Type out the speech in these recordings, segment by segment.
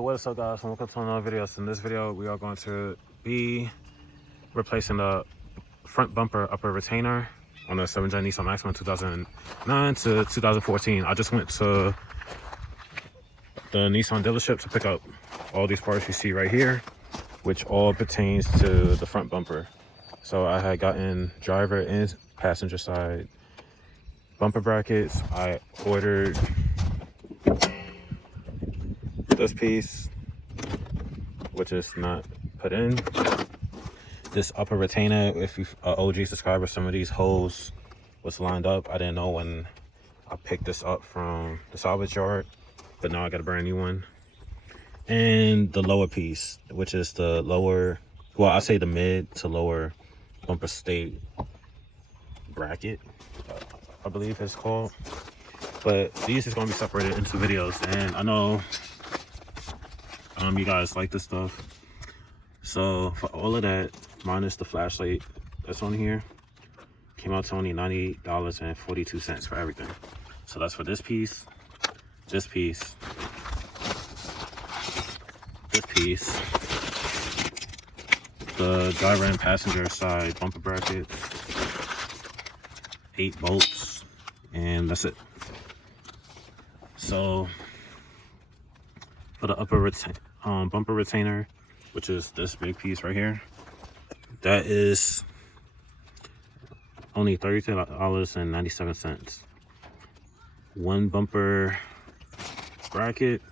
What's up, guys? Welcome to another video. So in this video we are going to be replacing the front bumper upper retainer on the 7-gen Nissan Maxima 2009 to 2014. I just went to the Nissan dealership to pick up all these parts you see right here, which all pertains to the front bumper. So I had gotten driver and passenger side bumper brackets. I ordered this piece, which is not put in. This upper retainer, if you OG subscriber, some of these holes was lined up. I didn't know when I picked this up from the salvage yard, but now I got a brand new one. And the lower piece, which is the lower, well, I say the mid to lower bumper state bracket, I believe it's called. But these is going to be separated into videos, and I know you guys like this stuff. So for all of that, minus the flashlight that's on here, came out to only $98.42 for everything. So that's for this piece, this piece, this piece, the driver and passenger side bumper brackets, 8 bolts, and that's it. So for the upper bumper retainer, which is this big piece right here, that is only $32.97. One bumper bracket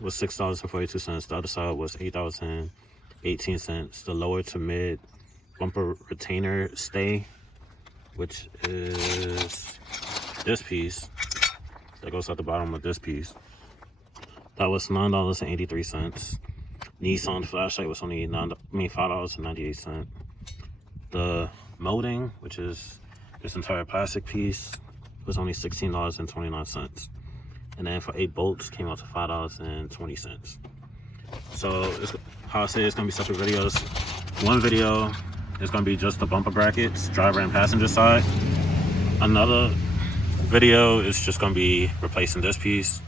was $6.42. The other side was $8.18. The lower to mid bumper retainer stay, which is this piece that goes at the bottom of this piece, that was $9.83. Nissan flashlight was only $5.98. The molding, which is this entire plastic piece, was only $16.29. And then for 8 bolts, came out to $5.20. So it's, how I say, it's gonna be separate videos. One video is gonna be just the bumper brackets, driver and passenger side. Another video is just gonna be replacing this piece.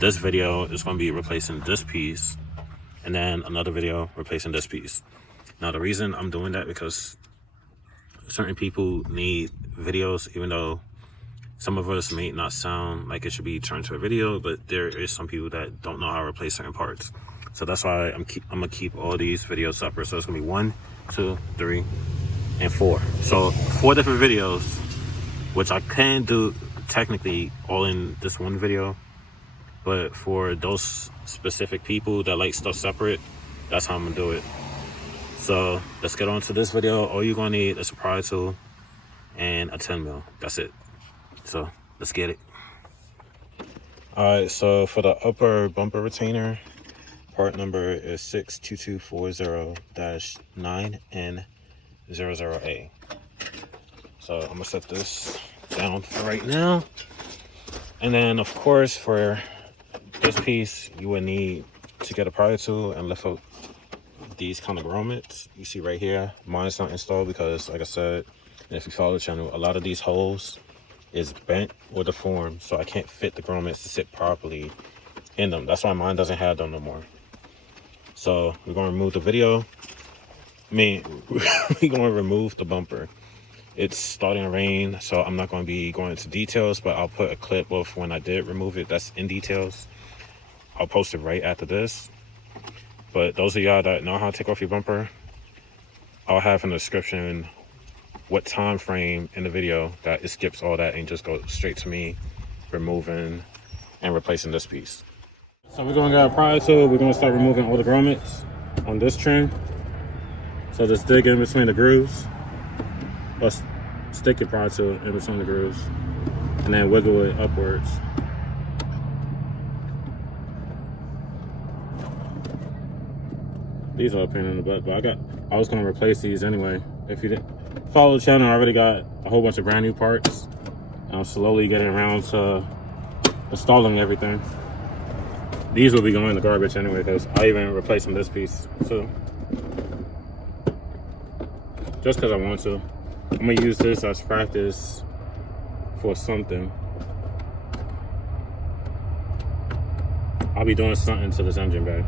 This video is going to be replacing this piece, and then another video replacing this piece. Now the reason I'm doing that, because certain people need videos, even though some of us may not sound like it should be turned to a video, but there is some people that don't know how to replace certain parts. So that's why I'm gonna keep all these videos separate. So it's gonna be 1, 2, 3, and 4. So 4 different videos, which I can do technically all in this one video. But for those specific people that like stuff separate, that's how I'm gonna do it. So let's get on to this video. All you're gonna need is a pry tool and a 10 mil. That's it. So let's get it. All right, so for the upper bumper retainer, part number is 62240-9N00A. So I'm gonna set this down for right now. And then of course, for this piece, you would need to get a pry tool and lift up these kind of grommets you see right here. Mine's not installed because, like I said, and if you follow the channel, a lot of these holes is bent or deformed, so I can't fit the grommets to sit properly in them. That's why mine doesn't have them no more. So we're gonna remove the video. We're gonna remove the bumper. It's starting to rain, so I'm not gonna be going into details, but I'll put a clip of when I did remove it that's in details. I'll post it right after this. But those of y'all that know how to take off your bumper, I'll have in the description what time frame in the video that it skips all that and just goes straight to me removing and replacing this piece. So we're gonna get a pry tool. We're gonna start removing all the grommets on this trim. So just dig in between the grooves. Let's stick your pry tool in between the grooves and then wiggle it upwards. These are a pain in the butt, but I was gonna replace these anyway. If you didn't follow the channel, I already got a whole bunch of brand new parts. I'm slowly getting around to installing everything. These will be going in the garbage anyway, because I even replacing this piece too. Just because I want to. I'm gonna use this as practice for something. I'll be doing something to this engine bay.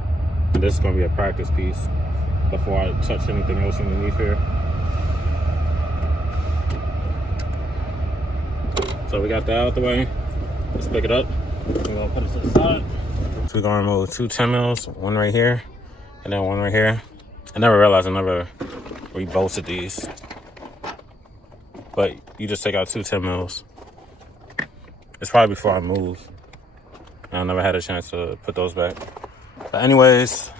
This is gonna be a practice piece before I touch anything else underneath here. So we got that out the way. Let's pick it up. We're gonna put it to the side. So we're gonna remove 2 10 mils, one right here, and then one right here. I never realized I never rebolted these. But you just take out 2 10 mils. It's probably before I move. I never had a chance to put those back. But anyways,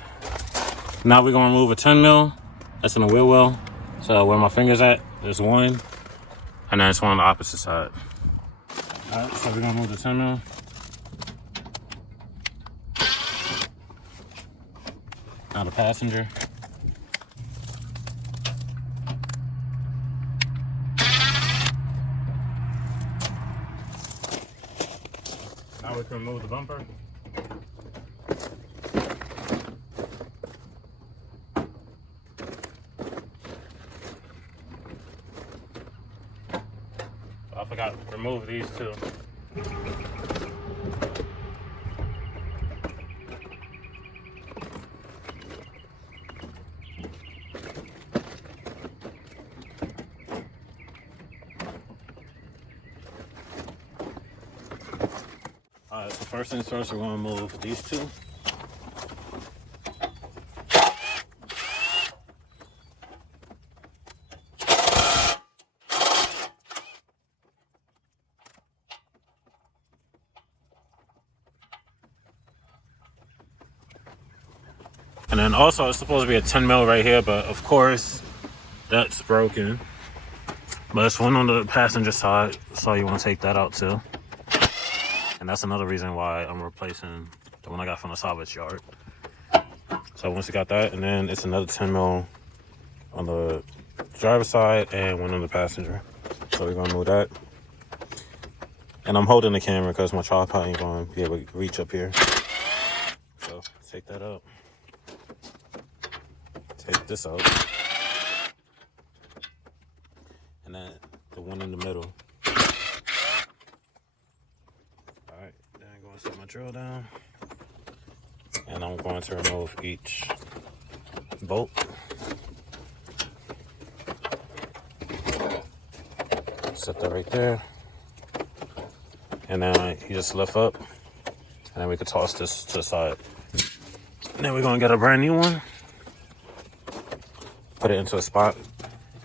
now we're gonna remove a 10 mil. That's in the wheel well. So where my finger's at, there's one. And then it's one on the opposite side. Alright, so we're gonna move the 10 mil. Now the passenger. Now we can remove the bumper. I forgot to remove these too. Alright, so first things first, we're going to move these two. And then also it's supposed to be a 10 mil right here, but of course that's broken. But it's one on the passenger side, so you want to take that out too. And that's another reason why I'm replacing the one I got from the salvage yard. So once you got that, and then it's another 10 mil on the driver's side and one on the passenger. So we're gonna move that. And I'm holding the camera because my tripod ain't gonna be able to reach up here. So take that out. Take this out. And then the one in the middle. Alright, then I'm going to set my drill down. And I'm going to remove each bolt. Set that right there. And then you just lift up. And then we can toss this to the side. And then we're going to get a brand new one. Put it into a spot.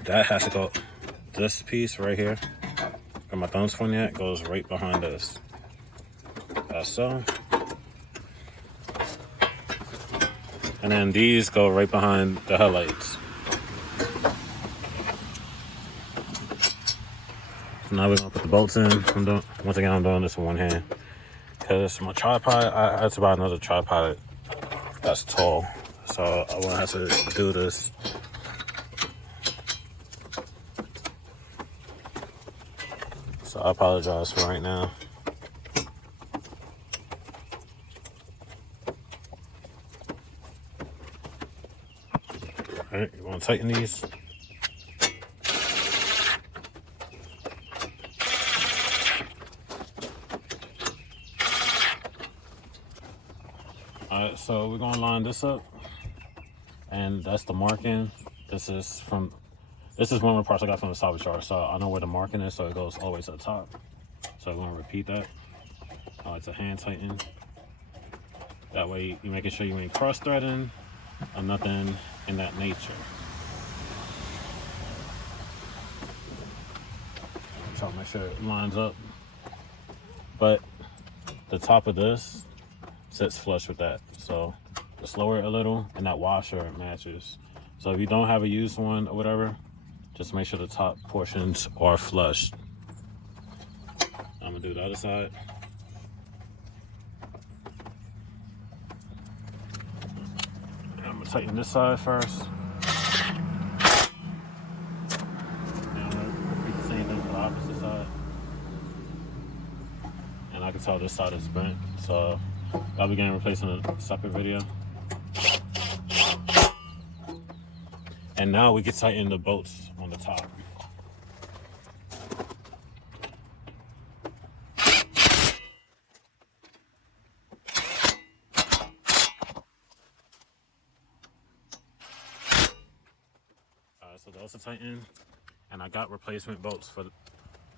That has to go. This piece right here, where my thumb's pointing at, goes right behind this. As so. And then these go right behind the headlights. Now we're gonna put the bolts in. Once again, I'm doing this with one hand. Because my tripod, I had to buy another tripod that's tall. So I won't have to do this. So I apologize for right now. All right, you want to tighten these? All right, so we're gonna line this up, and that's the marking. This is one of the parts I got from the salvage yard, so I know where the marking is, so it goes all the way to the top. So I'm gonna repeat that. It's a hand tighten. That way you're making sure you ain't cross-threading or nothing in that nature. Try to make sure it lines up. But the top of this sits flush with that. So just lower it a little and that washer matches. So if you don't have a used one or whatever, just make sure the top portions are flush. I'm gonna do the other side. And I'm gonna tighten this side first. And I'm gonna repeat the same thing for the opposite side. And I can tell this side is bent, so I'll be getting replaced in a separate video. And now we can tighten the bolts on the top. so those are tightened, and I got replacement bolts for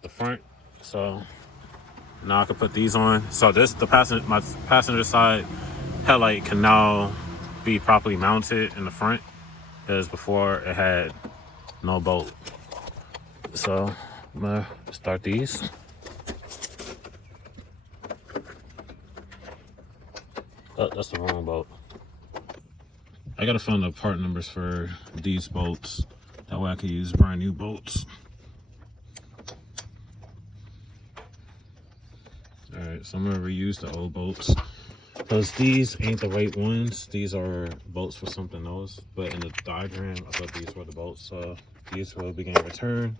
the front. So now I can put these on. So this my passenger side headlight can now be properly mounted in the front, because before it had no bolt. So I'm gonna start these. Oh, that's the wrong bolt. I gotta find the part numbers for these bolts. That way I can use brand new bolts. Alright, so I'm gonna reuse the old bolts, because these ain't the right ones. These are bolts for something else, but in the diagram I thought these were the bolts. So these will be getting returned,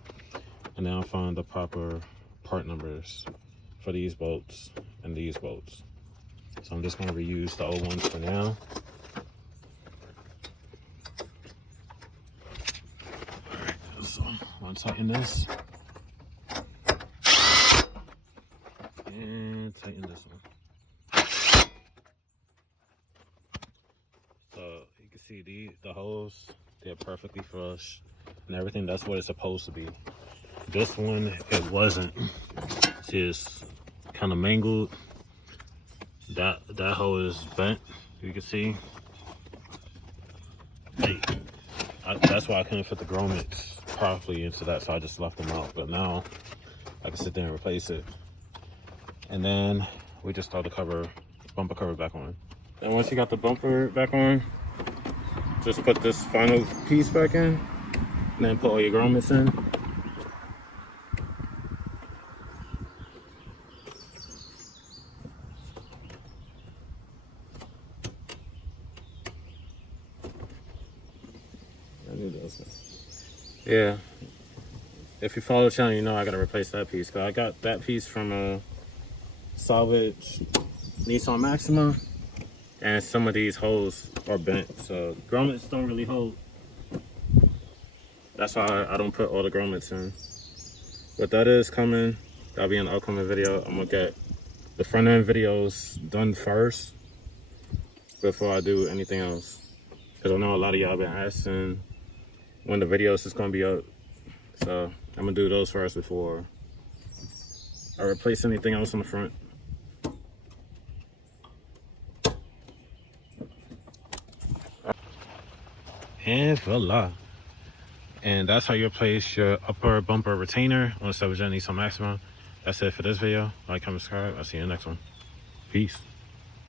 and then I'll find the proper part numbers for these bolts and these bolts. So I'm just gonna reuse the old ones for now. Alright, so I'm gonna tighten this. And tighten this one. So you can see the holes, they're perfectly flush and everything. That's what it's supposed to be. This one, it wasn't. It's just kind of mangled. That hole is bent, you can see. That's why I couldn't fit the grommets properly into that, so I just left them out. But now I can sit there and replace it. And then we just throw the bumper cover back on. And once you got the bumper back on, just put this final piece back in, and then put all your grommets in. Yeah, if you follow the channel, you know I gotta replace that piece. Cause I got that piece from a salvage Nissan Maxima, and some of these holes are bent, so grommets don't really hold. That's why I don't put all the grommets in. But that is coming. That'll be an upcoming video. I'm gonna get the front end videos done first before I do anything else, because I know a lot of y'all been asking when the videos is gonna be up. So I'm gonna do those first before I replace anything else on the front. And voila. And that's how you replace your upper bumper retainer on a 7 Gen Nissan Maxima. That's it for this video. Like, comment, subscribe. I'll see you in the next one. Peace.